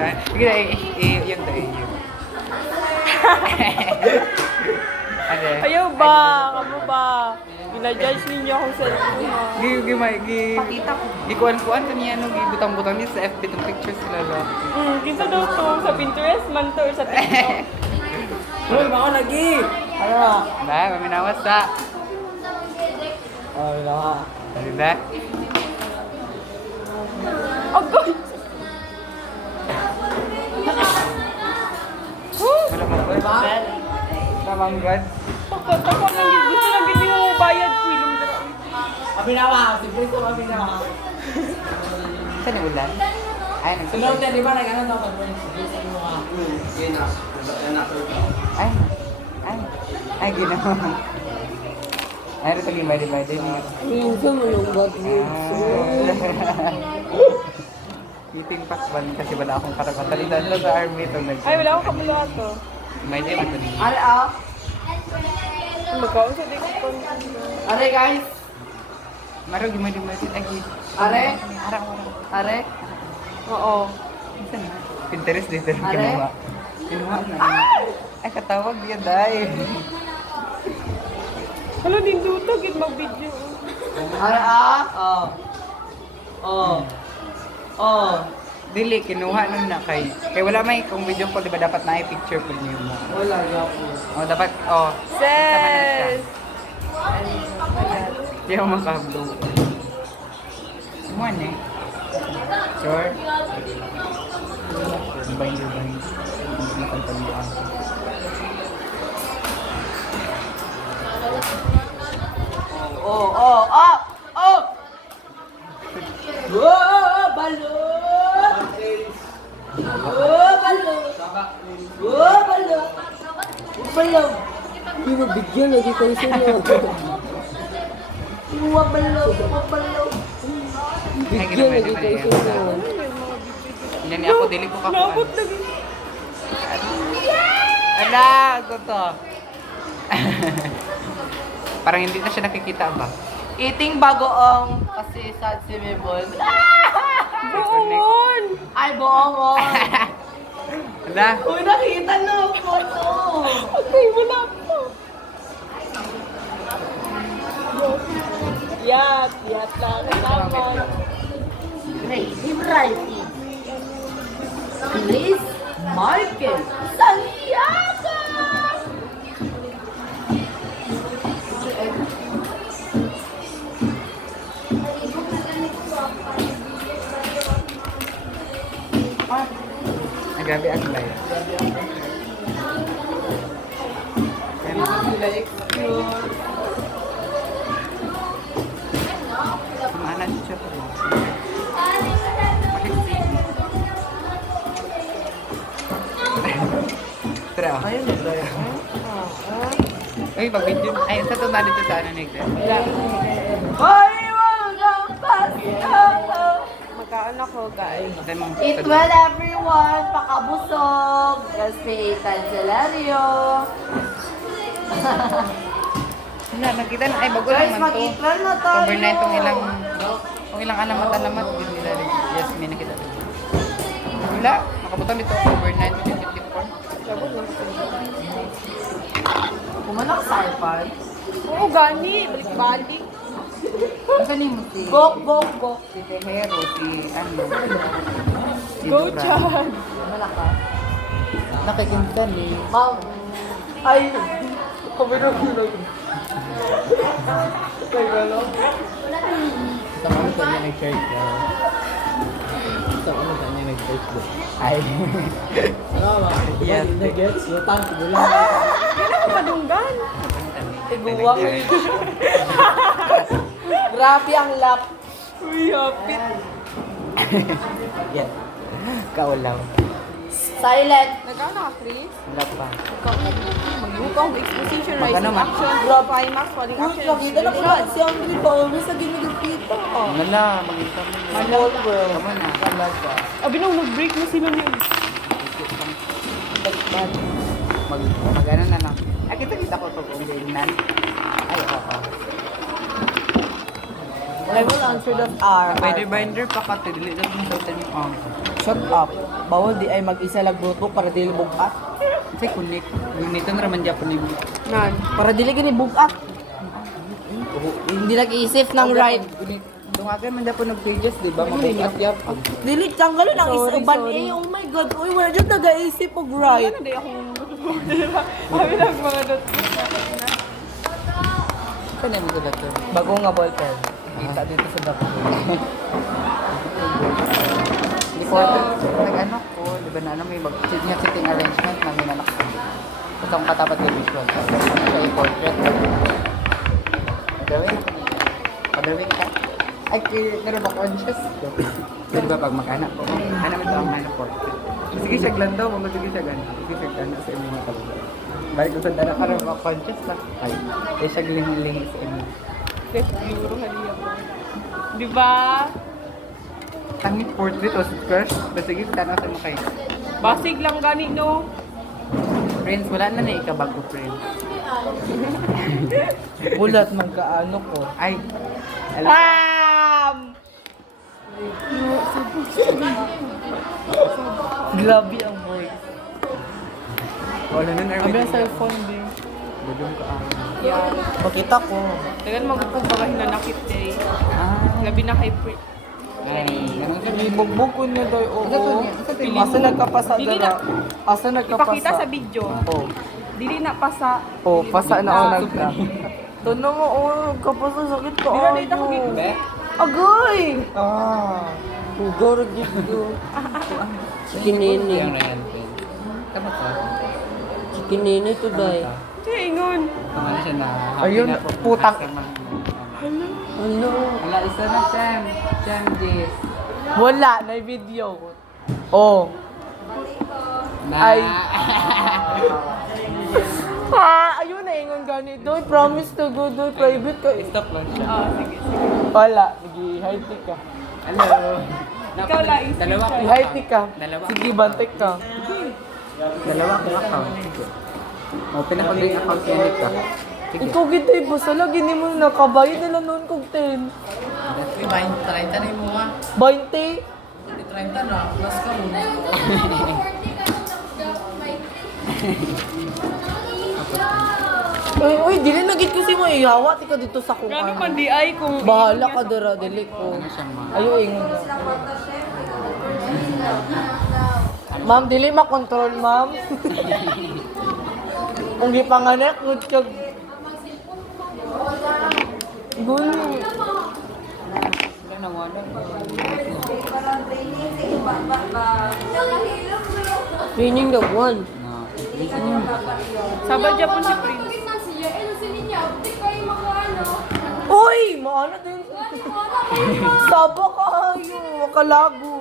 Sige na, yun to, yun. Ano? Ayaw ba? Kamu ba? Gina-judge ninyo akong cellphone ha. Pakita ko. Kuan to niya, gibutang-butang niya sa FB itong pictures sila lang. Kinsa daw to? Sa Pinterest man to or sa TikTok? Uy, mga lagi! Ano? Ba, maminawas sa. Oh, wala. Sabi ba? Agay! Wala mo ba? Tamanggad. Ako lang gusto lang gini mo bayad ko ilong dara. Abinawa! Si Brito, abinawa. Saan yung ulan? Ay, Sunod na, di ba? Nag-ano daw pag Brito mo ka? Ay, ginawa. Ay, ito gimay-dimay din. Minsan mo nung bag Meeting pass ban kasi wala akong karakatalitan lang sa army itong nag- Ay, wala akong kamula to. May day man ito. Are, ah! Magkaon sa di ko pa. Are, guys! Maro, gimay-dimay din. Ay, Are? Arang. Are? Oo. Saan na? Pinterest dito. Are? Kinuha na. Ay, katawag yun, day. Hala, din duto, gid mag-video. Are, ah! Oh. Oh. Oh. Dili, kinuha nun na kay wala may kung video call, di ba dapat na i-picture po niyo mo. Wala, yapo. Oh, dapat, oh. Sis! Hindi ako makahablo. Muan eh. Sure? Bain. Hindi kang tanduan. Oh, oh, oh! Oh! Oh, balot! Oh, balot! Oh, balot! Balot! Hindi mo bigyan lagi kayo sunod. Balot! Balot! Ay, Bigyan lagi kayo sunod. Hindi niya ako, dili ko kakuan. Nabot lagi. Ala, ito to. Parang hindi na siya nakikita ba? Eating bagoong kasi sad si Mebol. Buon! Ay, boong! Ala, Uy, nakita na ang photo! Okay, wala pa. Yat lang. Salamat. Crazy writing. Chris Marquez Santiago! nagabi ang live. Sila excuse. Mana siya po. Tara. Ayun na ba yan? Uy, pag-video. Ay, sa ito na dito sa ano nigga. Hoy, mga pasya! Magkaon ako, guys. Eat well, everyone! Pakabusog! Gaspitan Salario! Wala, nakita na. Ay, bago lang Guys, man to. mag-eat well na tayo! Overnight tong ilang alamat-alamat. Hindi nila rin. Yes, may nakita. Wala, makabutan dito. Overnight, 54. Labot lang kasi. Kumanak sa iPad. Oo, gani. Balik-balik. Ang galing mo si... Gok, gok, gok. Si Tejero, si ano. Si Go, Dura. Chan. Malaka. Nakikintan eh. Ma'am. Ay, kamerang lang. Kay galo. Sa ano sa niya nag-church ka? Sa ano sa niya nag-Facebook? Ay. Ano ba? Yes. Nag-gets? Lutang, bulan. Kailan ko madunggan? Tiguwang. Grabe ang lap. Uy, hapit. Yan. Kaulaw. Silent. Nagkaon na ka, Chris? Wala pa. Mag-bukaw, exposition, Mag- rising ano man? action, drop climax, falling Uy, action, nakita na ko na si Angry Bowers sa ginagapita. Ano na, mag-income na. Small world. Tama na. Talaga. Abi nung nag-break na sila niya. Mag-ano na lang. Ay, kita ko ito kung hindi nan. Ay, oo. I will answer that R. Binder pa ka, dili lang yung sautan yung ang. Shut up. Bawal di ay mag-isa lang notebook para dili bugat. Kasi connect. Nito na raman Japan yung Nan. Para dili gini bugat. Hindi nag-iisip ng right. Dungagan man Japan ng pages, di ba? Mabukat yap. Dili tanggalon ang Sorry, isa uban sorry. eh. Oh my god. Uy, wala jud nag-iisip og right. Ano di akong diba? Kami lang mga notebook. Saan yung mga dato? Bago nga ballpen. Kita dito sa dako. Before, nag-ano ko, di ba na ano, may sitting arrangement na may nanak ko. Ito ang katapat ng visual. Siya yung portrait. Padawin ka. Ay, meron ba conscious? Di ba pag mag-anak ko? Ano ito ang ano portrait? Sige siya glandaw, sige siya glandaw. Sige siya glandaw sa inyong mga talaga. Balik ko sa dana para ma-conscious na. Ay, siya giling-giling sa inyo. Left euro haliya po. Di ba? Tangit portrait o crush. Basta sige, tanaw sa mga kayo. Basig lang gani no. Friends, wala na na ikabago, friends. Bulat man kaano ko. Ay, Grabe ang voice. wala na Abi ang cellphone din. Budong ka ang. Yan. Pakita ko. Tagan magkukog baga hinanakit day. Labi na kay Pri. Ganun siya. Ibugbog ko niya daw. Oo. Ito to niya. Ito to niya. Asa nagkapasa Dili dara? Asa nagkapasa? Ipakita sa video. Oh. Dili na pasa. Oh, pasa na ako nagka. Tono mo, oh, nagkapasa sakit ka. Dili na dito ko gigbe. Agay! Ah. Ugor dito. Chikinini. Yung Ryan, friends. Tama ka. Chikinini to day. Siya ingon. Tama na siya na. Ayun, happy na po. putang. Hello. Wala, isa na Shem. Shem, this. Wala, na video. Oh. Na. Ay. Ayun na ingon gani. Doy, promise to go doy private ka. Stop lang siya. Sige, sige. Wala, nag-high tea ka. Hello. Ikaw lang, isip Dalawa siya. ko. High tea ka. Dalawa. Sige, bantek ka. Dalawa ko account. Open ako din account unit ka. Sige. Ikaw gito, basta lagi ni mo nakabayad nila noon kong 10. 30 na yung mga. 20? 30 na. Plus ka muna. Uy, dili na gid ko si mo ihawa tika dito sa kung Gano'n ano. man di ay kung... Bahala ka dara, dili ko. Ano siyang mga. Ayo ingon na. Ma'am, dili makontrol, ma'am. Kung di panganak, good kag... Gun. Wala na wala. Training the one. Sabad dyan po si Prince. Uy! Maano din. Sabo kayo. Makalago.